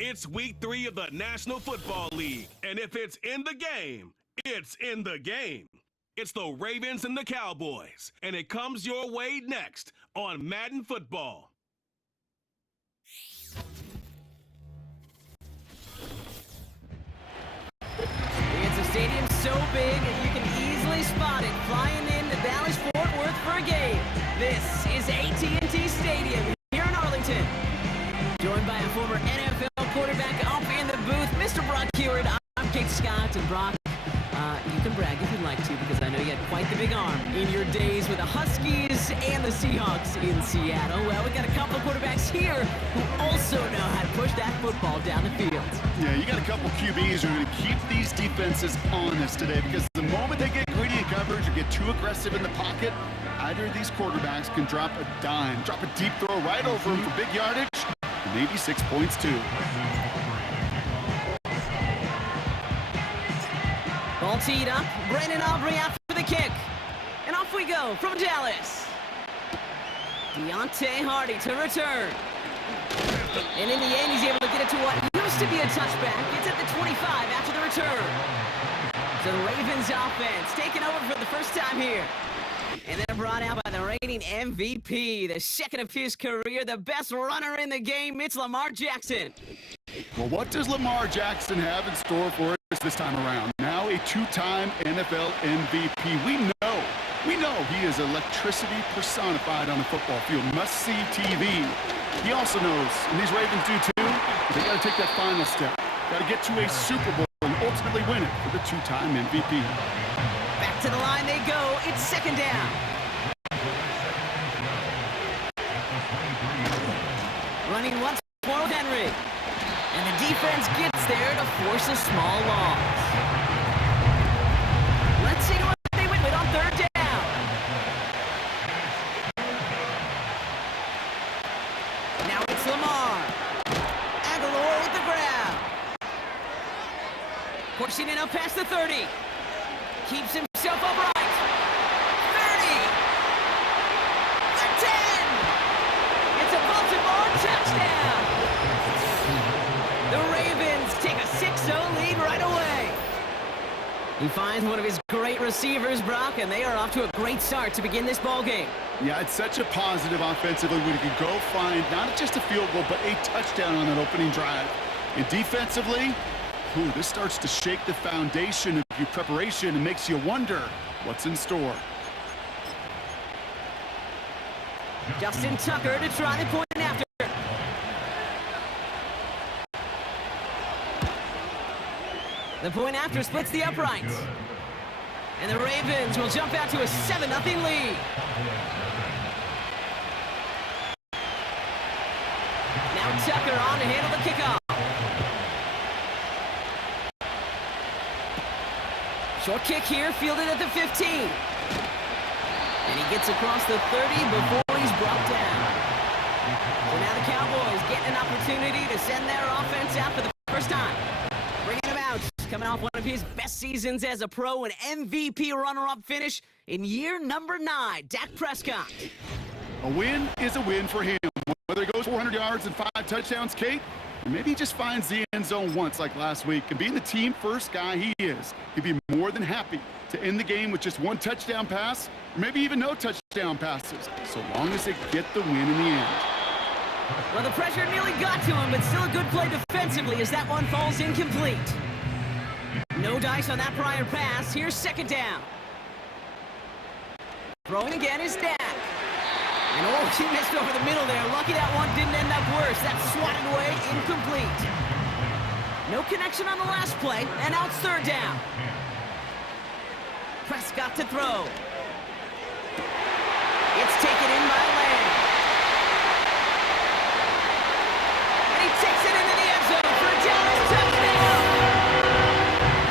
It's week 3 of the National Football League, and if it's in the game, it's in the game. It's the Ravens and the Cowboys, and it comes your way next on Madden Football. It's a stadium so big you can easily spot it flying into Dallas-Fort Worth for a game. This is AT&T Stadium here in Arlington. Joined by a former NFL quarterback up in the booth, Mr. Brock Hewitt. I'm Kate Scott, and Brock, you can brag if you'd like to, because I know you had quite the big arm in your days with the Huskies and the Seahawks in Seattle. Well, we got a couple of quarterbacks here who also know how to push that football down the field. Yeah, you got a couple QBs who are going to keep these defenses honest today, because the moment they get greedy in coverage or get too aggressive in the pocket, either of these quarterbacks can drop a dime, drop a deep throw right over him for big yardage, and maybe 6 points too. Ball teed up. Brandon Aubrey out for the kick. And off we go from Dallas. Deontay Hardy to return. And in the end, he's able to get it to what used to be a touchback. It's at the 25 after the return. So the Ravens offense taking over for the first time here. And then brought out by the reigning MVP, the second of his career, the best runner in the game, it's Lamar Jackson. Well, what does Lamar Jackson have in store for us this time around? Now a two-time NFL MVP. We know he is electricity personified on the football field. Must-see TV. He also knows, and these Ravens do too, they got to take that final step. Got to get to a Super Bowl and ultimately win it for the two-time MVP. Back to the line they go. It's second down. Running once more with Henry. And the defense gets there to force a small loss. Let's see what they win with on third down. Now it's Lamar. Aguilar with the grab. Pushing it up past the 30. Keeps himself upright. 30. The 10. It's a Baltimore touchdown. The Ravens take a 6-0 lead right away. He finds one of his great receivers, Brock, and they are off to a great start to begin this ball game. Yeah, it's such a positive offensively when you can go find not just a field goal, but a touchdown on that opening drive. And defensively, this starts to shake the foundation of your preparation and makes you wonder what's in store. Justin Tucker to try the point after. The point after splits the uprights. And the Ravens will jump out to a 7-0 lead. Now Tucker on to handle the kickoff. Short kick here, fielded at the 15. And he gets across the 30 before he's brought down. So now the Cowboys getting an opportunity to send their offense out for the first time. Bringing him out, coming off one of his best seasons as a pro, an MVP runner-up finish in year number 9, Dak Prescott. A win is a win for him. Whether he goes 400 yards and 5 touchdowns, Kate, or maybe he just finds the end zone once like last week. And being the team first guy he is, he'd be more than happy to end the game with just 1 touchdown pass, or maybe even no touchdown passes, so long as they get the win in the end. Well, the pressure nearly got to him, but still a good play defensively as that one falls incomplete. No dice on that prior pass. Here's second down. Throwing again is Dak. And he missed over the middle there. Lucky that one didn't end up worse. That's swatted away, incomplete. No connection on the last play, and now it's third down. Prescott to throw. It's taken in by Lamb. And he takes it into the end zone for a Dallas touchdown.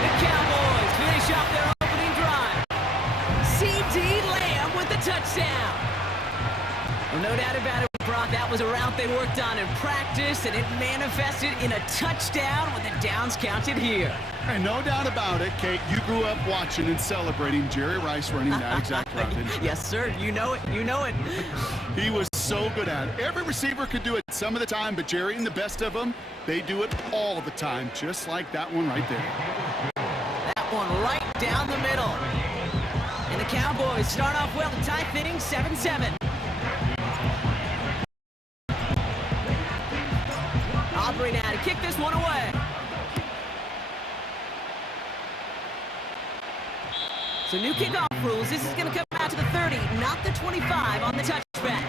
The Cowboys finish off their opening drive. C.D. Lamb with the touchdown. Well, no doubt about it, Brock, that was a route they worked on in practice, and it manifested in a touchdown with the downs counted here. And no doubt about it, Kate, you grew up watching and celebrating Jerry Rice running that exact route, didn't you? Yes, sir. You know it. You know it. He was so good at it. Every receiver could do it some of the time, but Jerry and the best of them, they do it all the time, just like that one right there. That one right down the middle. And the Cowboys start off well to tie things 7-7. Aubrey now to kick this one away. So new kickoff rules. This is going to come out to the 30, not the 25 on the touchback.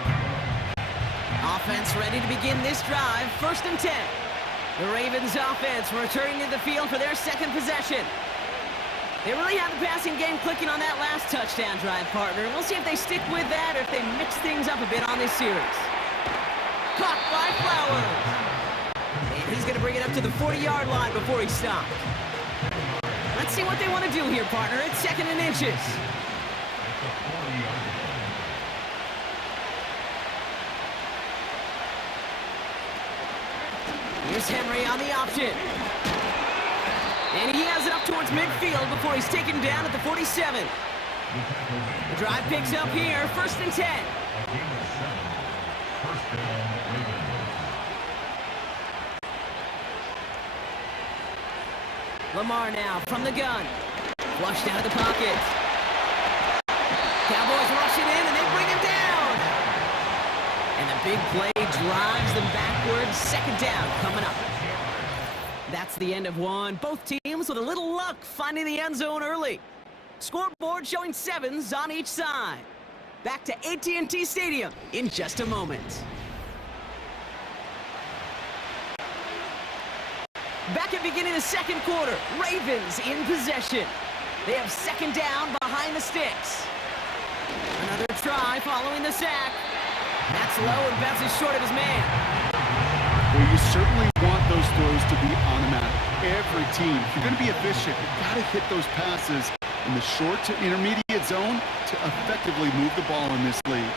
Offense ready to begin this drive. 1st and 10. The Ravens offense returning to the field for their second possession. They really have the passing game clicking on that last touchdown drive, partner. We'll see if they stick with that or if they mix things up a bit on this series. Caught by Flowers. And he's going to bring it up to the 40-yard line before he stops. Let's see what they want to do here, partner. It's 2nd and inches. Here's Henry on the option. And he has it up towards midfield before he's taken down at the 47. The drive picks up here, 1st and 10. Lamar now from the gun. Flushed out of the pocket. Cowboys rushing in and they bring him down. And the big play drives them backwards. 2nd down coming up. That's the end of one. Both teams with a little luck finding the end zone early. Scoreboard showing 7s on each side. Back to AT&T Stadium in just a moment. Back at beginning of the 2nd quarter, Ravens in possession. They have 2nd down behind the sticks. Another try following the sack. That's low and bounces short of his man. Well, you certainly want those throws to be automatic. Every team, if you're going to be efficient, you've got to hit those passes in the short to intermediate zone to effectively move the ball in this league.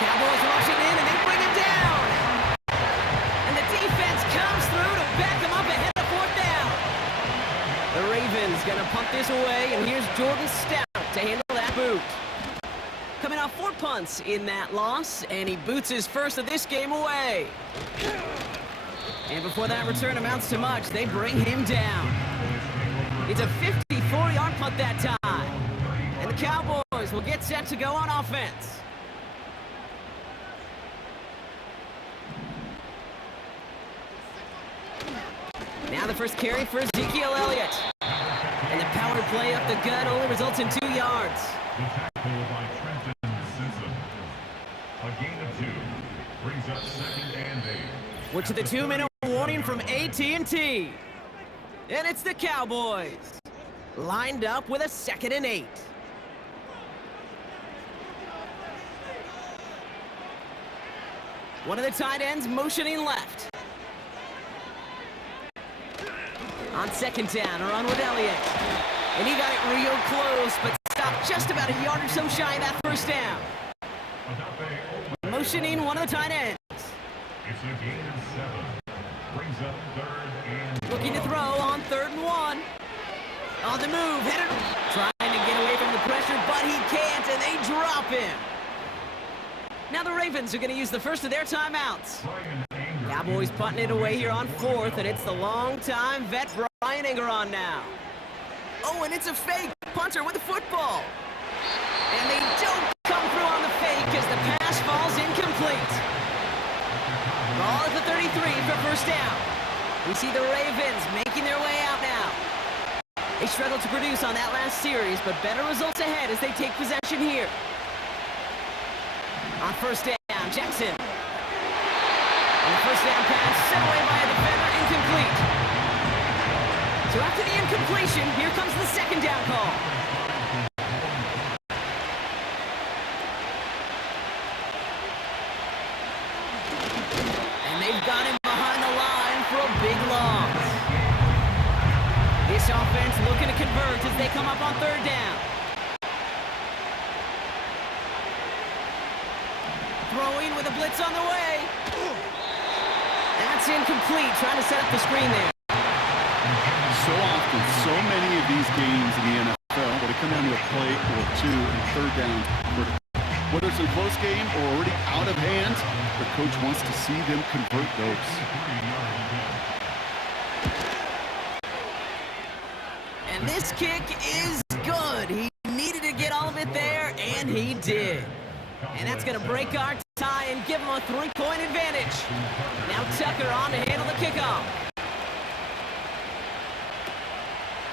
Cowboys rushing in and they bring him down. And the defense comes through to back him up ahead of 4th down. The Ravens going to punt this away, and here's Jordan Stout to handle that boot. Coming off 4 punts in that loss, and he boots his first of this game away. And before that return amounts to much, they bring him down. It's a 54-yard punt that time. And the Cowboys will get set to go on offense. Now the first carry for Ezekiel Elliott. And the power play up the gut only results in 2 yards. A gain of 2 brings up 2nd and 8. We're to the 2-minute warning from AT&T. And it's the Cowboys. Lined up with a 2nd and 8. One of the tight ends motioning left. On 2nd down, a run with Elliott. And he got it real close, but stopped just about a yard or so shy of that 1st down. Motioning one of the tight ends. It's a gain of 7. Brings up 3rd and... Looking to throw on 3rd and 1. On the move, headed. Trying to get away from the pressure, but he can't, and they drop him. Now the Ravens are going to use the first of their timeouts. Cowboys punting it away here on 4th, and it's the long-time vet Brian Anger on now. Oh, and it's a fake. Punter with the football. And they don't come through on the fake as the pass falls incomplete. Ball at the 33 for 1st down. We see the Ravens making their way out now. They struggled to produce on that last series, but better results ahead as they take possession here. On 1st down, Jackson. And the 1st down pass sent away by a defender, incomplete. So after the incompletion, here comes the 2nd down call. And they've got him behind the line for a big loss. This offense looking to convert as they come up on 3rd down. Throwing with a blitz on the way. That's incomplete, trying to set up the screen there. So often, so many of these games in the NFL, when it comes down to a play or 2 and 3rd down, Whether it's a close game or already out of hand, the coach wants to see them convert those. And this kick is good. He needed to get all of it there, and he did. And that's going to break our tie and give him a 3-point advantage. Now Tucker on to handle the kickoff.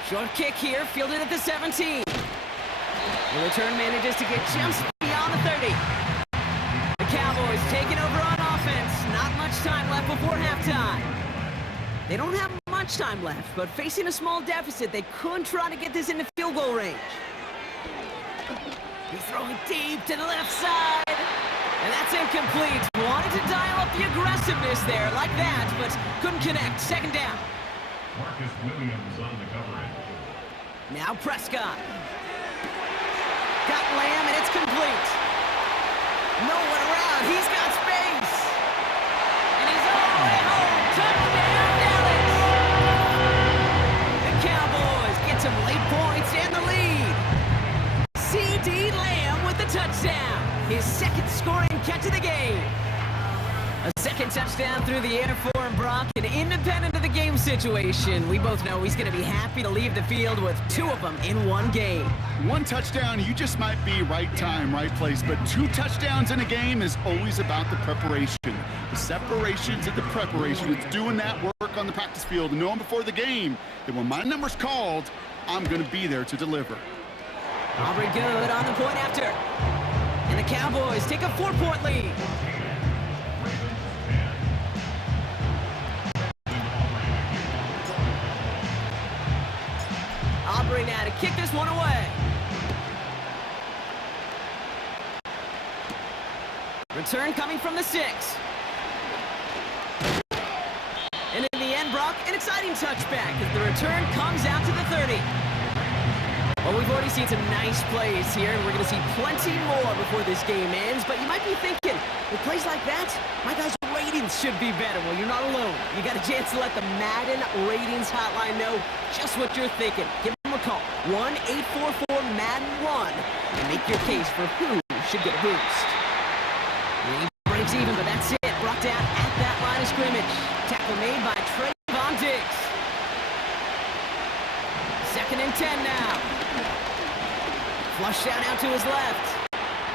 Short kick here, fielded at the 17. The return manages to get just beyond the 30. The Cowboys taking over on offense. Not much time left before halftime. They don't have much time left, but facing a small deficit, they could try to get this into field goal range. He's throwing deep to the left side. And that's incomplete. Wanted to dial up the aggressiveness there like that, but couldn't connect. Second down. Marcus Williams on the coverage. Now Prescott. Got Lamb, and it's complete. No one around. He's got space. And he's all the way home. Touchdown, Dallas. The Cowboys get some late points and the lead. C.D. Lamb with the touchdown. His second scoring catch of the game. A second touchdown through the air for Brock, and independent of the game situation, we both know he's going to be happy to leave the field with 2 of them in one game. 1 touchdown, you just might be right time, right place, but 2 touchdowns in a game is always about the preparation. The separation to the preparation. It's doing that work on the practice field and knowing before the game that when my number's called, I'm going to be there to deliver. Aubrey good on the point after. And the Cowboys take a 4-point lead. Aubrey now to kick this one away. Return coming from the 6. And in the end, Brock, an exciting touchback as the return comes out to the 30. Well, we've already seen some nice plays here, and we're going to see plenty more before this game ends. But you might be thinking, with plays like that, my guys' ratings should be better. Well, you're not alone. You got a chance to let the Madden Ratings Hotline know just what you're thinking. Give them a call, 1-844-MADDEN-1, and make your case for who should get a boost. He breaks even, but that's it. Brought down at that line of scrimmage. Tackle made by Trayvon Diggs. 2nd and 10 now. Flush down out to his left.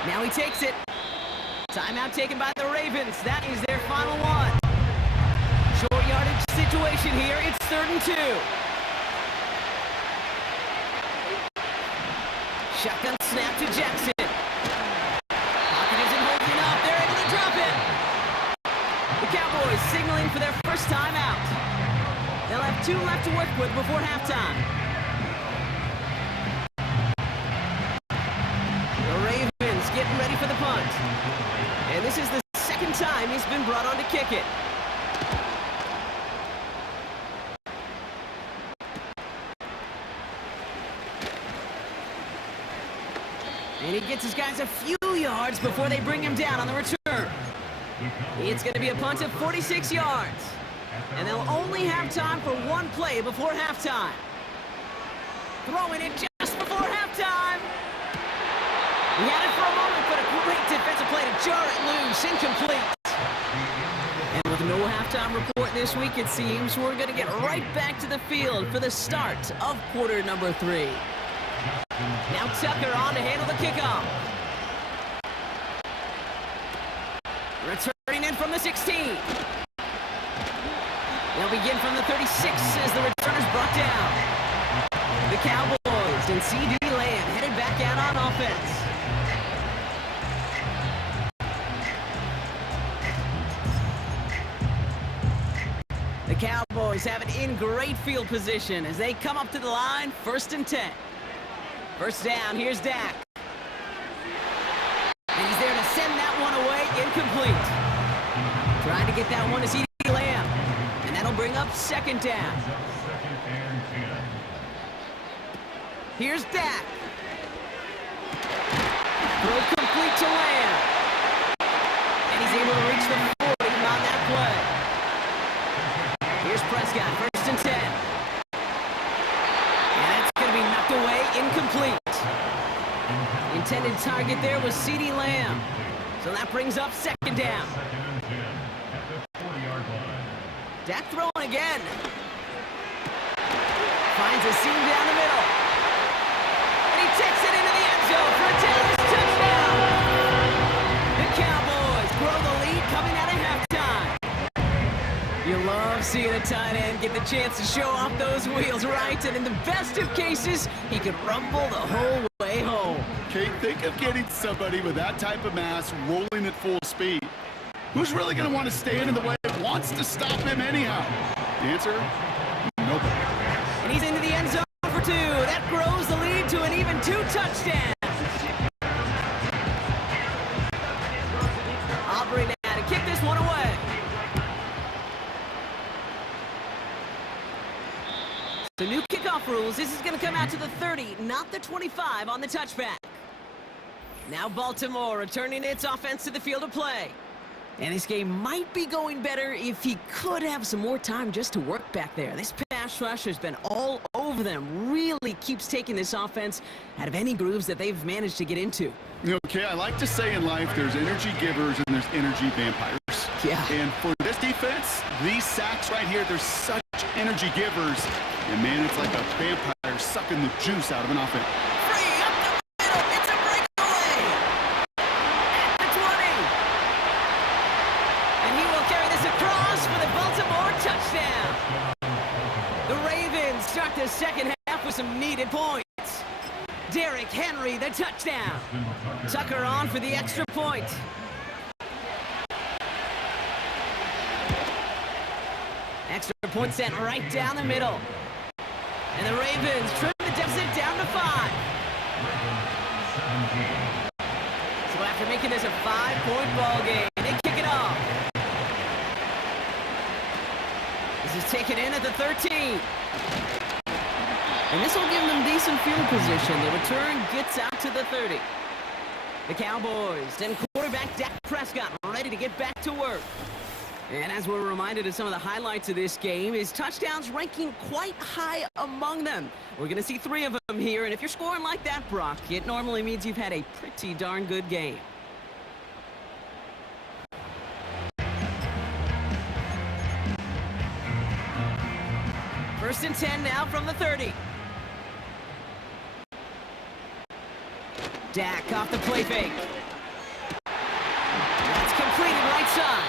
Now he takes it. Timeout taken by the Ravens. That is their final one. Short yardage situation here. It's 3rd and 2. Shotgun snap to Jackson. Pocket isn't holding up. They're able to drop it. The Cowboys signaling for their first time out. They'll have 2 left to work with before halftime. Getting ready for the punt. And this is the 2nd time he's been brought on to kick it. And he gets his guys a few yards before they bring him down on the return. It's going to be a punt of 46 yards. And they'll only have time for 1 play before halftime. Throwing it just before halftime. He had it for a moment, but a great defensive play to jar it loose. Incomplete. And with no halftime report this week, it seems we're going to get right back to the field for the start of quarter number 3. Now Tucker on to handle the kickoff. Returning in from the 16. They'll begin from the 36 as the return is brought down. The Cowboys and C.D. Lamb headed back out on offense. The Cowboys have it in great field position as they come up to the line, 1st and 10. First down, here's Dak. And he's there to send that one away, incomplete. Trying to get that one to C.D. Lamb. And that'll bring up 2nd down. Here's Dak. Throw complete to Lamb. And he's able to reach the 40 on that play. Here's Prescott, 1st and 10. And that's going to be knocked away, incomplete. Intended target there was CeeDee Lamb. So that brings up second down. Second and 10 at the 40-yard line. Dak throwing again. Finds a seam down the middle. And he takes it into the end zone for a Dallas touchdown. The Cowboys grow the lead coming out of halftime. You love seeing a tight end get the chance to show off those wheels, right? And in the best of cases, he could rumble the whole way home. Okay, think of getting somebody with that type of mass rolling at full speed. Who's really going to want to stand in the way? Wants to stop him anyhow? The answer? Nobody. And he's into the end zone for 2. That grows the lead to an even 2 touchdowns. Aubrey now to kick this one away. So new kickoff rules. This is going to come out to the 30, not the 25 on the touchback. Now Baltimore returning its offense to the field of play. And this game might be going better if he could have some more time just to work back there. This pass rush has been all over them. Really keeps taking this offense out of any grooves that they've managed to get into. Okay, I like to say in life there's energy givers and there's energy vampires. Yeah. And for this defense, these sacks right here, they're such energy givers. And man, it's like a vampire sucking the juice out of an offense. Free up the middle. It's a breakaway. At the 20. And he will carry this across for the Baltimore touchdown. The Ravens start the second half with some needed points. Derrick Henry, the touchdown. Tucker on for the extra point. Extra point sent right down the middle. And the Ravens trim the deficit down to 5. So after making this a 5-point ball game, they kick it off. This is taken in at the 13. And this will give them decent field position. The return gets out to the 30. The Cowboys and quarterback Dak Prescott ready to get back to work. And as we're reminded of some of the highlights of this game, his touchdowns ranking quite high among them. We're going to see 3 of them here, and if you're scoring like that, Brock, it normally means you've had a pretty darn good game. First and 10 now from the 30. Dak off the play fake. That's completed right side.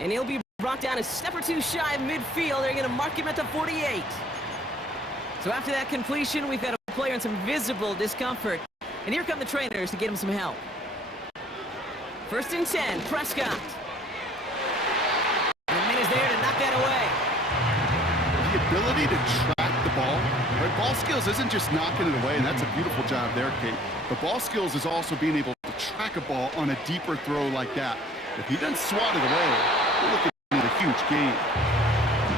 And he'll be brought down a step or 2 shy of midfield. They're going to mark him at the 48. So after that completion, we've got a player in some visible discomfort. And here come the trainers to get him some help. First and 10, Prescott. And the minute is there to knock that away. The ability to track the ball. Right? Ball skills isn't just knocking it away, and that's a beautiful job there, Kate. But ball skills is also being able to track a ball on a deeper throw like that. If he doesn't swat it away, we're looking at a huge game.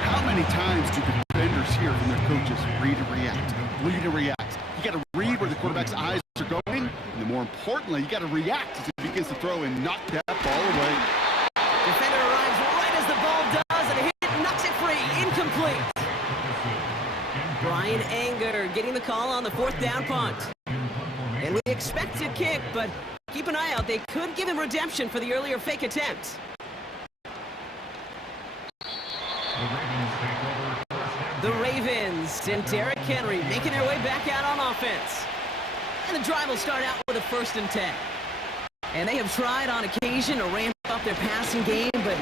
How many times do defenders hear from their coaches, read and react, read and react? You got to read where the quarterback's eyes are going, and then more importantly, you got to react as he begins to throw and knock that ball away. Defender arrives right as the ball does, and a hit knocks it free, incomplete. Brian Anger getting the call on the 4th down punt. And we expect to kick, but keep an eye out. They could give him redemption for the earlier fake attempt. The Ravens and Derrick Henry making their way back out on offense. And the drive will start out with a 1st and 10. And they have tried on occasion to ramp up their passing game, but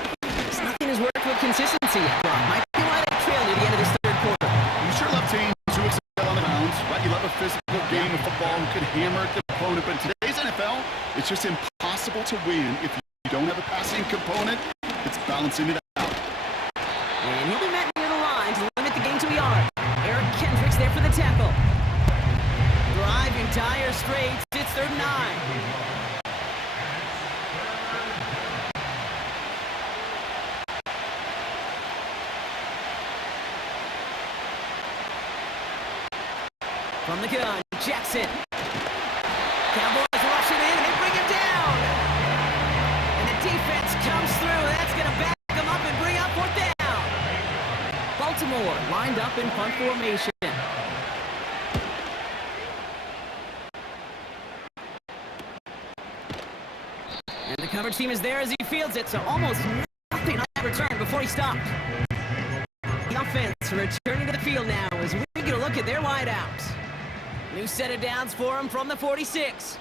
nothing has worked with consistency yet. Might be why they trail near the end of this 3rd quarter. You sure love teams who excel on the bounds, right? You love a physical game of football who could hammer at the opponent, but in today's NFL, it's just impossible to win if you don't have a passing component. It's balancing it out. And he'll be met near the line to limit the game to a yard. Eric Kendricks there for the tackle. Driving Dire Straits, it's 3rd and 9. From the gun, Jackson. Cowboys rush it in, and they bring him down. And the defense comes through. That's going to back him up and bring up 4th down. Baltimore lined up in punt formation. Cover team is there as he fields it, so almost nothing on that return before he stopped. The offense returning to the field now as we get a look at their wideouts. New set of downs for him from the 46.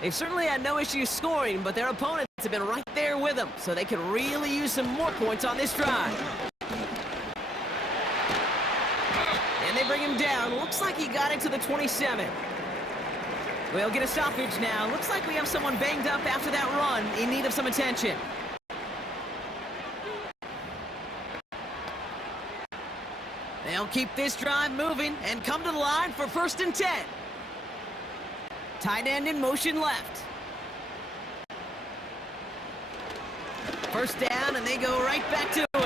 They've certainly had no issues scoring, but their opponents have been right there with them, so they could really use some more points on this drive. And they bring him down. Looks like he got it to the 27. We'll get a stoppage now. Looks like we have someone banged up after that run in need of some attention. They'll keep this drive moving and come to the line for 1st and 10. Tight end in motion left. First down, and they go right back to him.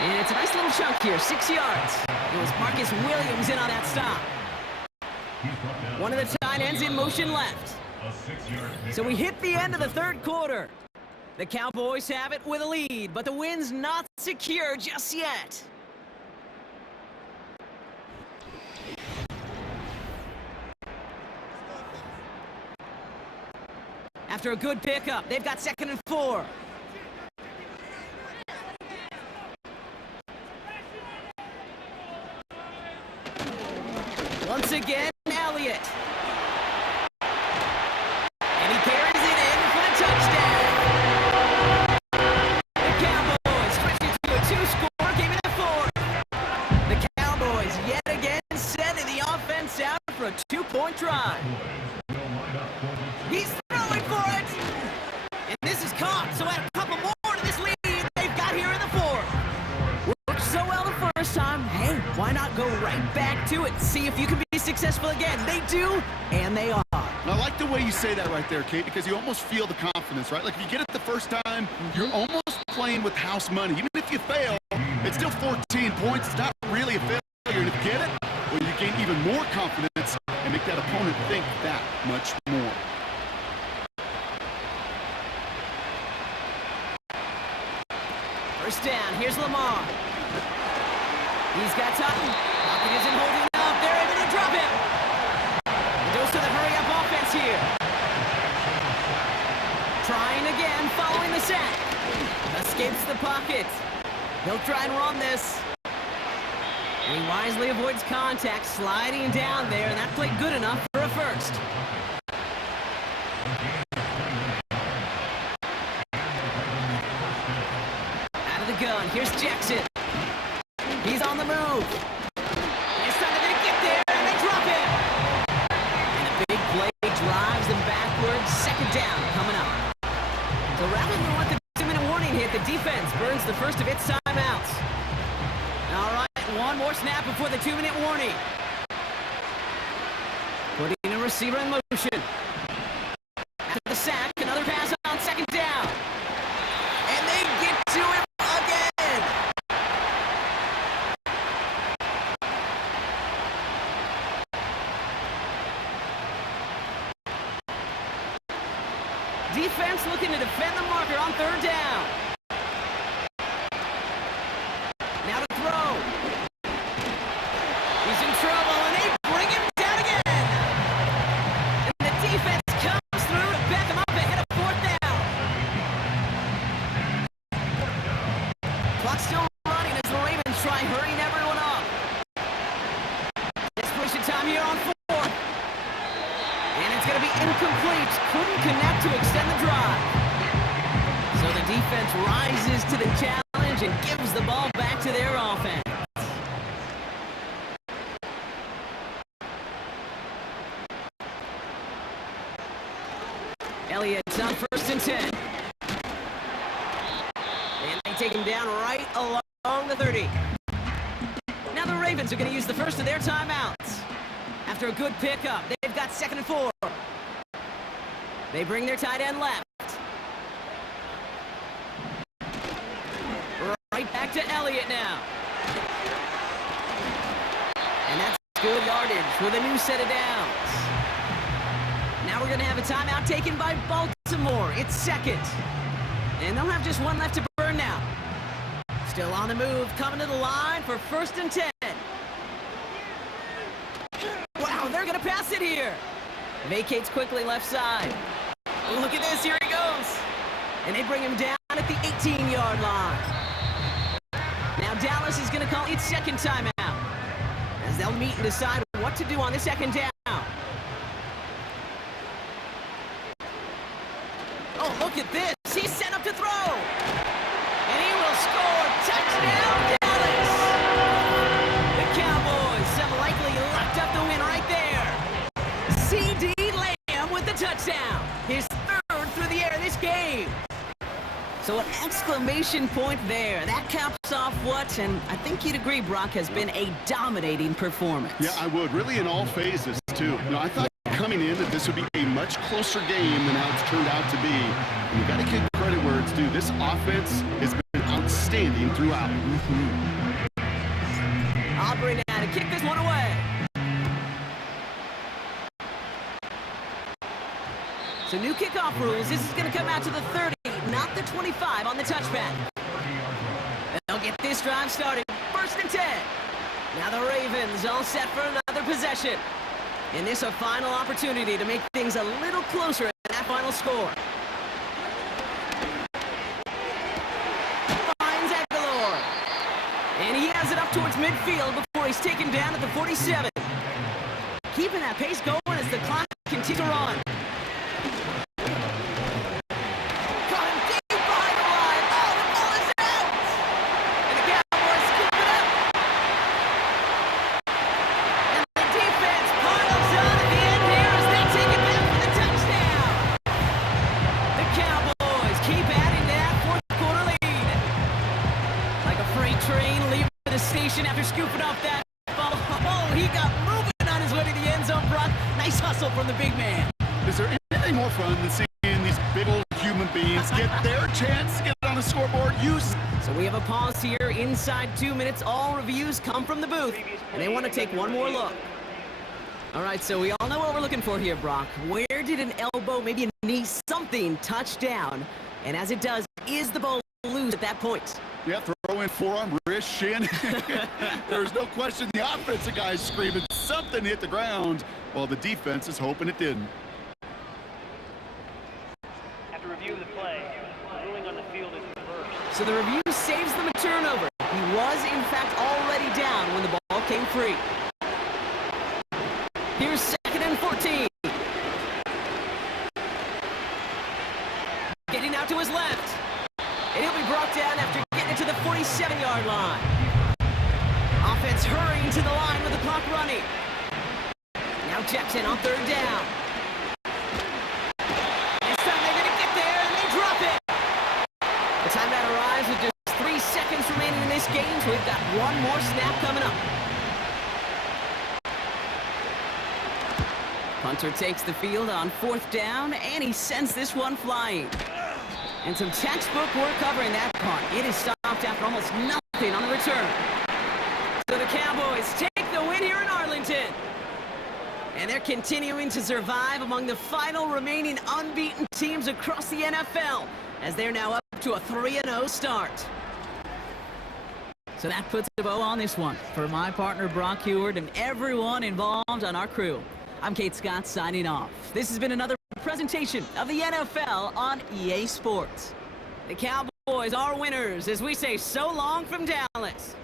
And it's a nice little chunk here, 6 yards. It was Marcus Williams in on that stop. One of the tight ends in motion left. So we hit the end of the 3rd quarter. The Cowboys have it with a lead, but the win's not secure just yet. After a good pickup, they've got 2nd and 4. Once again, Elliott. And he carries it in for the touchdown. The Cowboys switch it to a 2-score game in the 4th. The Cowboys yet again sending the offense out for a 2-point drive. He's throwing for it. And this is caught, so add a couple more to this lead they've got here in the 4th. Worked so well the first time. Hey, why not go right back to it? See if you can be successful again. They do, and they are. And I like the way you say that right there, Kate, because you almost feel the confidence, right? Like if you get it the first time, you're almost playing with house money. Even if you fail, it's still 14 points. It's not really a failure. And if you get it, well, you gain even more confidence and make that opponent think that much more. First down, here's Lamar. He's got time. Pocket isn't holding up. They're able to drop him. He goes to the hurry-up offense here. Trying again, following the sack. Escapes the pocket. He'll try and run this. And he wisely avoids contact, sliding down there, and that played good enough for a first. Out of the gun, here's Jackson. He's on the move. This time they're going to get there, and they drop him. And a big play drives them backwards. 2nd down coming up. So rather than let the 2-minute warning hit, the defense burns the first of its timeouts. All right, one more snap before the 2-minute warning. Putting a receiver in motion. After the sack, another pass on 2nd down. And they get to him again. Defense looking to defend the marker on 3rd down. Now to throw. He's in trouble, and they bring him down again. And the defense comes through to back him up ahead of 4th down. Clock still running as the Ravens try hurrying everyone up. Desperation time here on 4th. And it's going to be incomplete. Couldn't connect to extend the drive. So the defense rises to the challenge and gives the ball back to their offense. Elliott's on 1st and 10. And they take him down right along the 30. Now the Ravens are going to use the first of their timeouts. After a good pickup, they've got 2nd and 4. They bring their tight end left. Right back to Elliott now. And that's good yardage with a new set of downs. Now we're going to have a timeout taken by Baltimore. It's 2nd. And they'll have just one left to burn now. Still on the move, coming to the line for 1st and 10. Wow, they're going to pass it here. Vacates quickly left side. Look at this, here he goes. And they bring him down at the 18-yard line. Now Dallas is going to call its second timeout, as they'll meet and decide what to do on the second down. Oh, look at this. He's set up to throw. And he will score. Touchdown, Dallas. The Cowboys have likely locked up the win right there. C.D. Lamb with the touchdown. His third through the air this game. So an exclamation point there. That caps off what, and I think you'd agree, Brock, has been a dominating performance. Yeah, I would. Really in all phases, too. I thought coming in that this would be a much closer game than how it's turned out to be. And you got to give credit where it's due. This offense has been outstanding throughout. Aubrey now to kick this one away. So new kickoff rules. This is going to come out to the 30, not the 25 on the touchpad. They'll get this drive started. 1st and 10. Now the Ravens all set for another possession. And this a final opportunity to make things a little closer at that final score. Finds Aguilar. And he has it up towards midfield before he's taken down at the 47. Keeping that pace going as the clock continues to run. Caught him deep behind the line. Oh, the ball is out! And the Cowboys scoop it up. And the defense piles on at the end here as they take it back for the touchdown. The Cowboys keep adding to that fourth quarter lead. Like a freight train leaving the station after scooping up that ball. Oh, he got moving on his way to the end zone, Brock. Nice hustle from the big man. Is there anything more fun than seeing these big old human beings get their chance to get on the scoreboard? So we have a pause here inside 2 minutes. All reviews come from the booth, and they want to take one more look. All right, so we all know what we're looking for here, Brock. Where did an elbow, maybe a knee, something touch down? And as it does, is the ball loose at that point? Yeah, throw in forearm, wrist, shin. There's no question the offensive guy is screaming something hit the ground while the defense is hoping it didn't. After review of the play, the ruling on the field is reversed. So the review saves them a turnover. He was, in fact, already down when the ball came free. Here's 2nd and 14. Getting out to his left. And he'll be brought down after getting to the 47-yard line. Offense hurrying to the line with the clock running. Now Jackson on 3rd down. This time they're going to get there, and they drop it. The timeout arrives with just 3 seconds remaining in this game, so we've got one more snap coming up. Punter takes the field on 4th down, and he sends this one flying. And some textbook work covering that part. It is stopped after almost nothing on the return. So the Cowboys take the win here in Arlington. And they're continuing to survive among the final remaining unbeaten teams across the NFL, as they're now up to a 3-0 start. So that puts a bow on this one. For my partner, Brock Heward, and everyone involved on our crew, I'm Kate Scott signing off. This has been another presentation of the NFL on EA Sports. The Cowboys are winners as we say so long from Dallas.